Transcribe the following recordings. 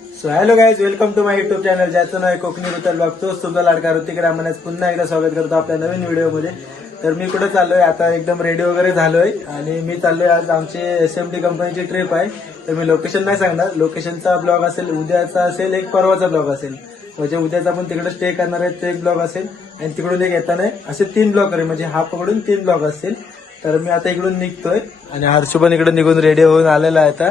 So hello guys, welcome to my YouTube channel ज्याचं नाव आहे कोकणी ऋतल ब्लॉग. तोच तुमचा लाडका ऋतिक रामाने पुन्हा एकदा स्वागत करतो आपल्या नवीन व्हिडिओमध्ये. तर मी कुठे चाललोय आता, एकदम रेडी वगैरे झालोय आणि मी चाललोय आज आमची SMT कंपनीची ट्रिप आहे. तर मी लोकेशन नाही सांगणार, लोकेशनचा ब्लॉग असेल उद्याचा, असेल एक परवाचा ब्लॉग असेल. म्हणजे उद्याचा आपण तिकडे स्टे करणार आहे, तो एक ब्लॉग असेल आणि तिकडून एक येताना असे 3 ब्लॉग आहे, म्हणजे हा पकडून 3 ब्लॉग असतील. तर मी आता इकडून निघतोय आणि हर्षू पण इकडे निघून रेडी होऊन आलेला आहे आता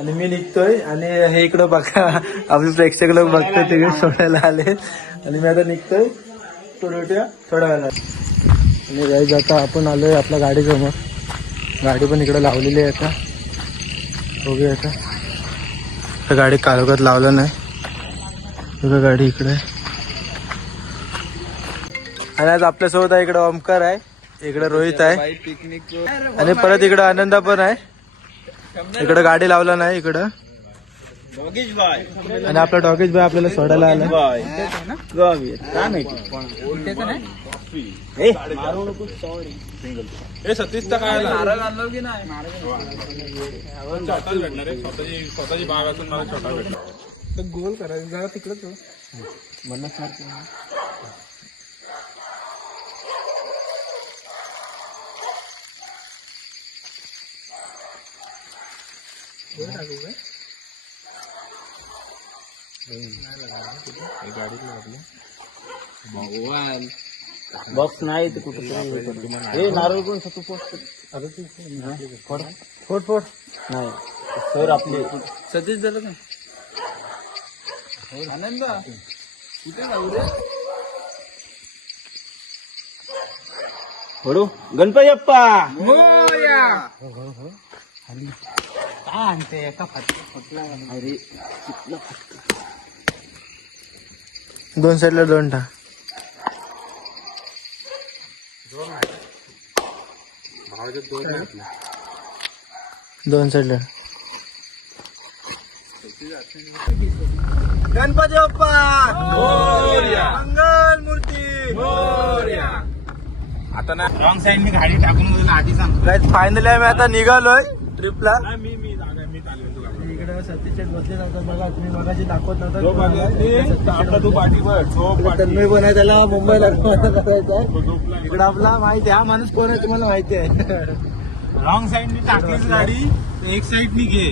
आणि मी निघतोय. आणि हे इकडं बघा, आपले प्रेक्षक लोक बघतोय तिकडे सोडायला आले आणि मी आता निघतोय थोड्या वेळात. आणि गाईज आता आपण आलोय आपल्या गाडीसमोर, गाडी पण इकडे लावलेली आहे. आता बघूया, आता गाडी कालोखात लावलं नाही बघा, गाडी इकडे. आणि आज आपल्यासोबत आहे इकडे ओमकार आहे, इकडे रोहित आहे आणि परत इकडे आनंदा पण आहे. इकडे गाडी लावला नाही इकडं. आणि आपला डॉगेश भाई आपल्याला सोडायला आला. सतीश काय स्वतःची बाग असून मला छोटा भेटला. गोल करायचं जरा तिकडच बॉक्स नाही ते कुठे नारळ कोण फोड नाही सर आपले सतीश झालं का आनंद कुठे जाऊ रे फोडू गणपती बाप्पा मोरया. काय आणते एका फटला अरे कितला फटका. 2 साईडला 2 टाक. दोन साईडला. गणपती बाप्पा मोरया, मंगल मूर्ती मोरया. आता ना रॉंग साइड मी गाडी टाकून तुला आधी सांगतो. गाईज फायनली आम्ही आता निघालोय ट्रिपला. मी इकडे सतीश बसले नव्हतं बघा, तुम्ही मगाशी दाखवत नव्हता. तू पाठीवर तन्मय पण आहे, त्याला मुंबईला करायचं आहे. इकडे आपला माहिती आहे, हा माणूस कोण आहे तुम्हाला माहिती आहे. रॉंग साइड मी टाकलीच गाडी, एक साइड मी घे.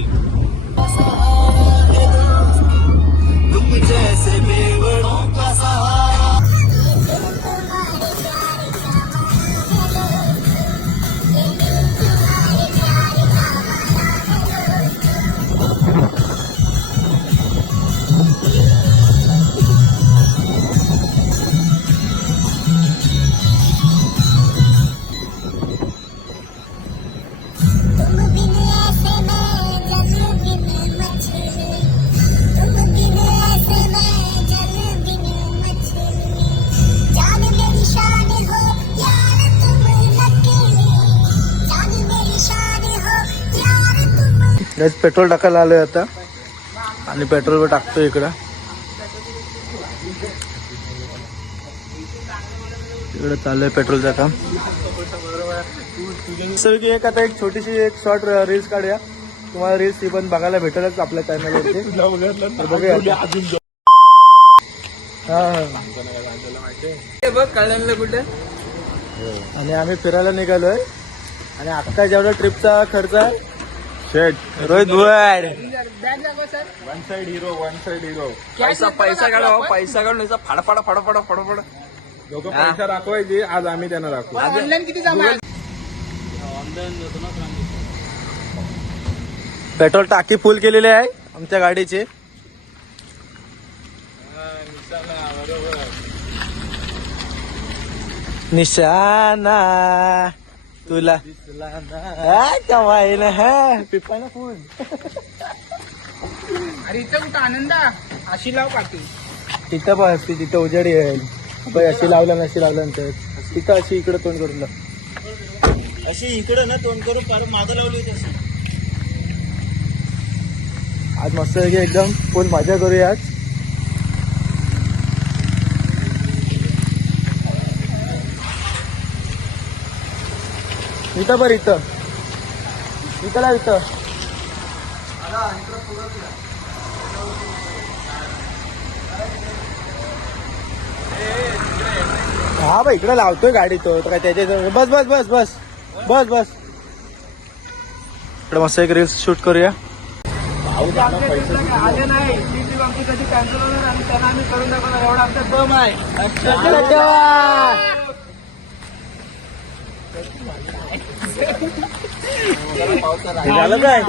पेट्रोल टाकायला आलोय आता आणि पेट्रोल टाकतोय इकडं. इकडे चाललंय पेट्रोलचं काम. सगळी आता एक छोटीशी एक शॉर्ट रील्स काढूया. तुम्हाला रील्स ही पण बघायला भेटेलच आपल्या चॅनलवरती. बघूया. बघ कळलं कुठे. आणि आम्ही फिरायला निघालोय आणि आता जेवढा ट्रिपचा खर्च आहे रोहित भुवाड. वन साइड हिरो पैसा काढून फडफड लोक पैसा दाखवायचे. आज आम्ही त्यांना दाखवू. ऑनलाईन किती जमा. पेट्रोल टाकी फुल केलेली आहे आमच्या गाडीची. निशाना तुला कमाई ना है पिप्पा ना फुल. अरे इथं कुठं आनंदा अशी लाव काकी. तिथं पण असते, तिथं उजेडी येईल. अशी लावलं नशी लावल्यानंतर तिथं अशी इकडे तोंड करून अशी इकडे ना तोंड करून परत मागं लावली तशी. आज मस्त एकदम फुल मजा करूया आज. इथं बरं, इथं इकडं बाबा इकडे लावतोय गाडी तो तर काय त्याच्या बस बस बस बस बस बस इकडे मस्त एक रील्स शूट करूया. आले नाही ती ट्रिप आमची कधी कॅन्सल होणार आणि त्यांना आम्ही करून दाखवणार एवढा आमचा दम आहे. झालं काय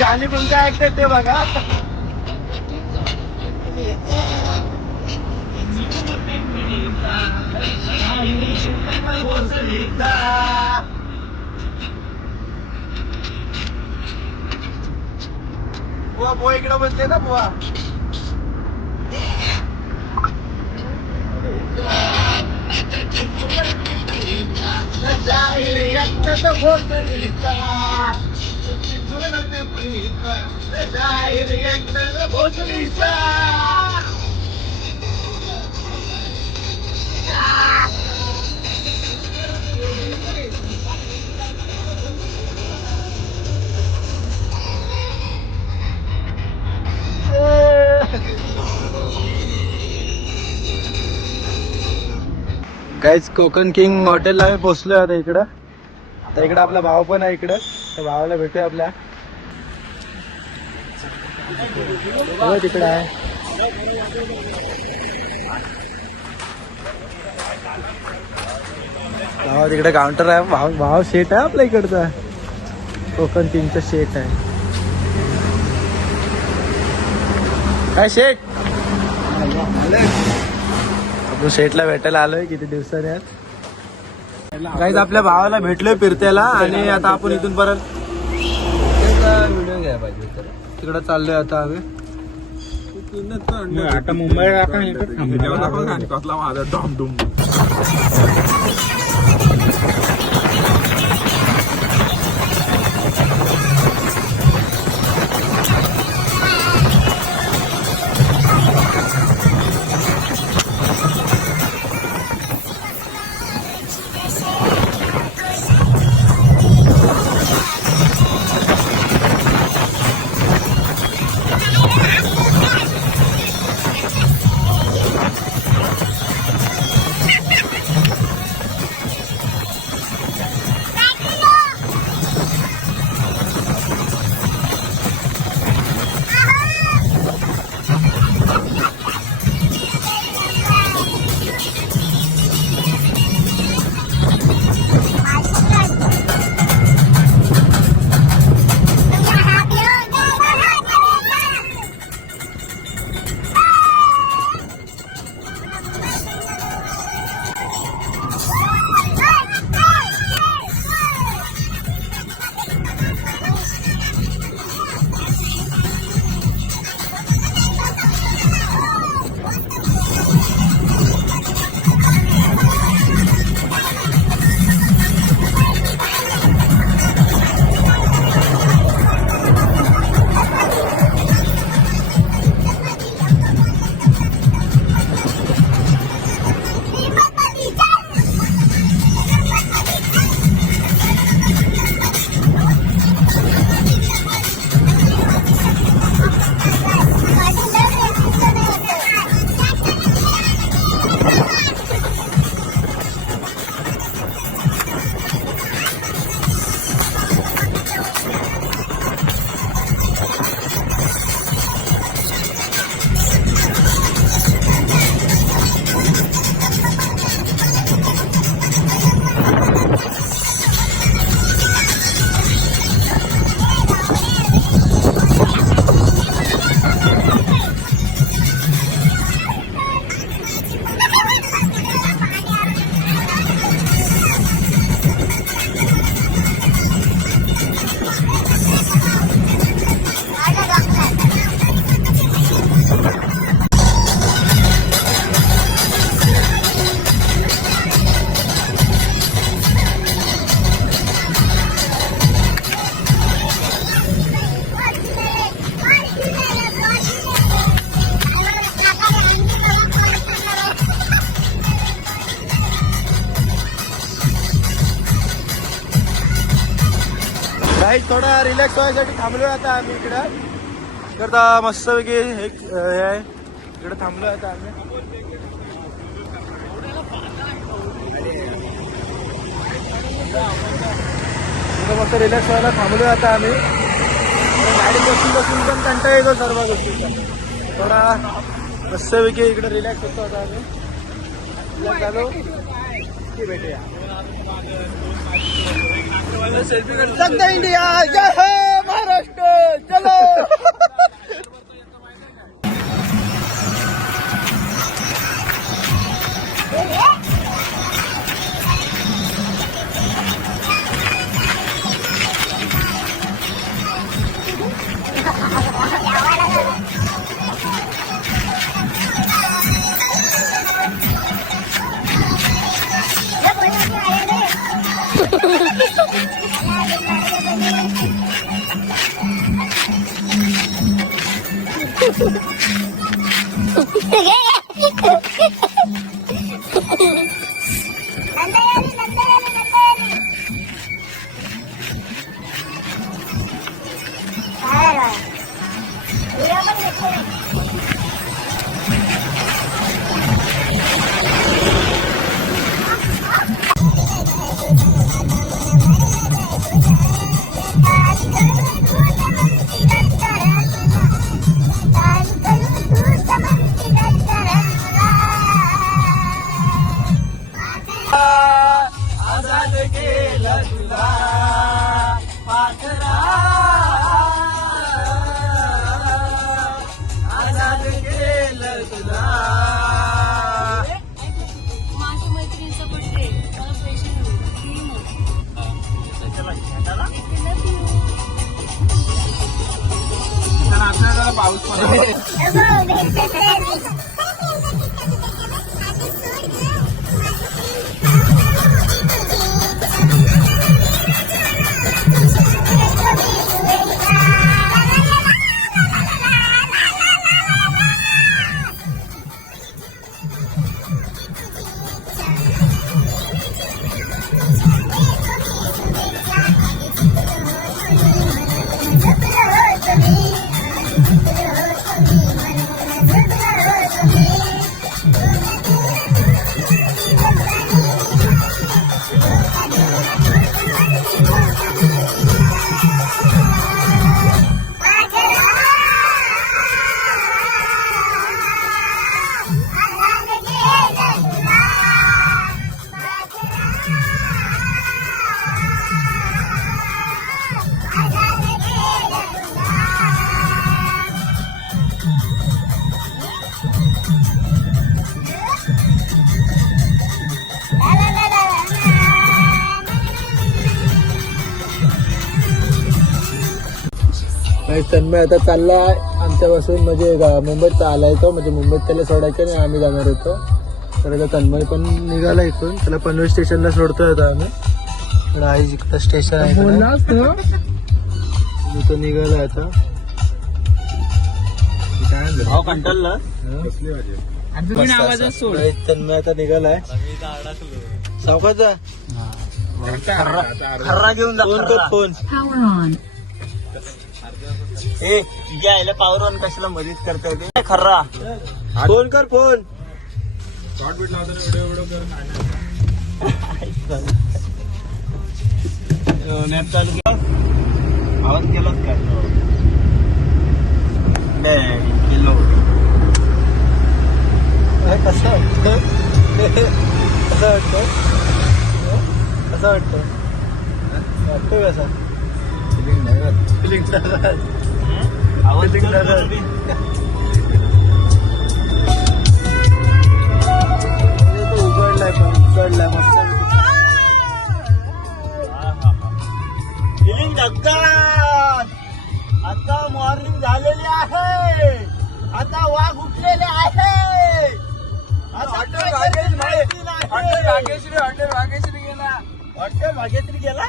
गाणी कोणत्या ऐकतात ते बघा. बुवा बुवा इकडं बसते ना बुवा. काहीच कोकण किंग हॉटेलला आम्ही पोहोचलोय आता इकडं. आता इकडं आपला भाव पण आहे इकडं, तर भावाला भेटूया आपल्या. तिकडं आहे भाव, तिकडे काउंटर आहे. भाव भाव शेट आहे आपल्या इकडचा, कोकण किंगचा शेट आहे. काय शेट, आपण शेटला भेटायला आलोय किती दिवसांनी आज. काहीच आपल्या भावाला भेटलोय फिरत्याला आणि आता आपण इथून परत व्हिडिओ घ्यायला पाहिजे तर तिकडं चाललोय आता आम्ही. आता मुंबईला माझा डॉम डुम. गाईज थोडा रिलॅक्स व्हायसाठी थांबलोय आता आम्ही इकडं. करता मस्तपैकी एक हे आहे इकडे थांबलोय आता आम्ही. इकडं मस्त रिलॅक्स व्हायला थांबलोय आता आम्ही. गाडीत बसून बसून पण कंटाळा येतो सर्व गोष्टीचा. थोडा मस्तपैकी इकडे रिलॅक्स होतो आता आम्ही. रिलॅक्स झालो की भेटूया. जगता इंडिया जय हो महाराष्ट्र चलो. पाऊस पडला. तन्मय आता चाललाय आमच्यापासून म्हणजे मुंबईत आलाय तो म्हणजे मुंबईत त्याला सोडायचं नाही आम्ही जाणार होतो. तर आता तन्मय पण निघाला इथून त्याला पनवेल स्टेशनला सोडतोय आता आम्ही. पण आहे जिकडं स्टेशन आहे तो निघाला आता. तन्मय आता निघालाय सावकाचा खर्रा घेऊन फोन यायला पावर ऑन कशाला मदत करता येते खर्रा फोन कर फोन. शॉर्ट बीट लावताना व्हिडिओ आवाज केलाच काय किलो कसं वाटतं कसं वाटतं कसं वाटतं वाटतं कसा फिलिंग आवाज उघडलाय पण उघडलाय मस्त फिलिंग धक्कात. आता मॉर्निंग झालेली आहे. आता वाघ उठलेले आहे. हॉटेल भाग्यश्री गेला. हॉटेल भाग्यश्री गेला.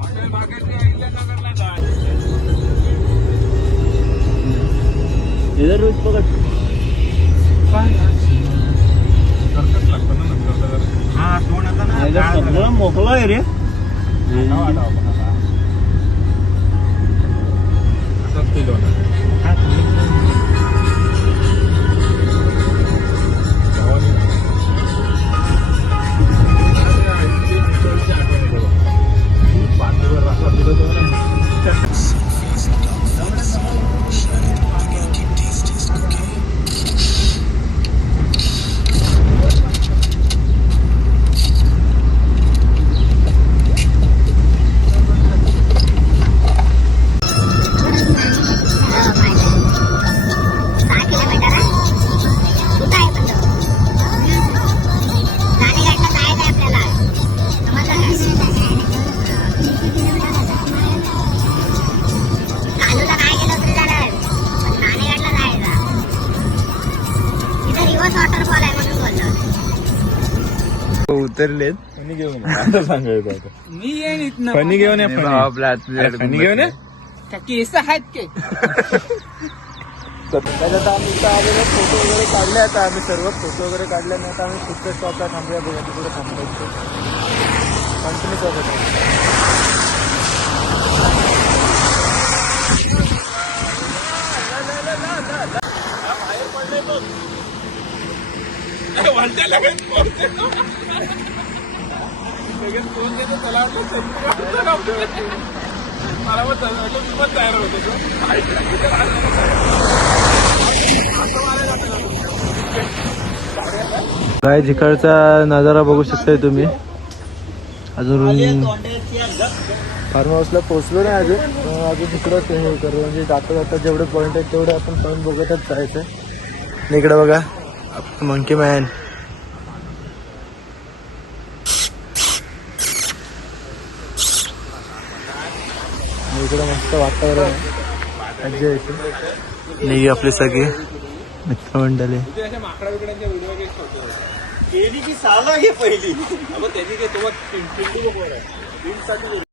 हॉटेल भाग्यश्री अहिल्यानगरला जा. इधर रोज पकड. हा तोंड आता ना सगळं मोकळं आहे रे. उतरलेत फणी घेऊन ये. आता सांगायचं आता मी येईन इथनं फणी घेऊन ये फणी. आपल्या फणी घेऊन ये. का केस आहेत के त्याच्यात आम्ही इथं आलेलो फोटो वगैरे काढले. आता आम्ही सर्व फोटो वगैरे काढले नाही तर आम्ही फुटकर स्टॉपला थांबूया. बघा तिकडे थांबायचं कंटिन्यू करत काय जिकडचा नजारा बघू शकताय तुम्ही. अजून फार्म हाऊसला पोहोचलो नाही अजून. अजून तिकडंच हे करू म्हणजे जाता जाता जेवढे पॉईंट आहेत तेवढे आपण पॉईंट बघतच जायचं. आणि इकडे बघा मंकी मॅन. इकडे मस्त वातावरण आहे. मज्जा येते. नाही आपली सगळी मित्रमंडळी. केली की साला घे पहिली. त्याची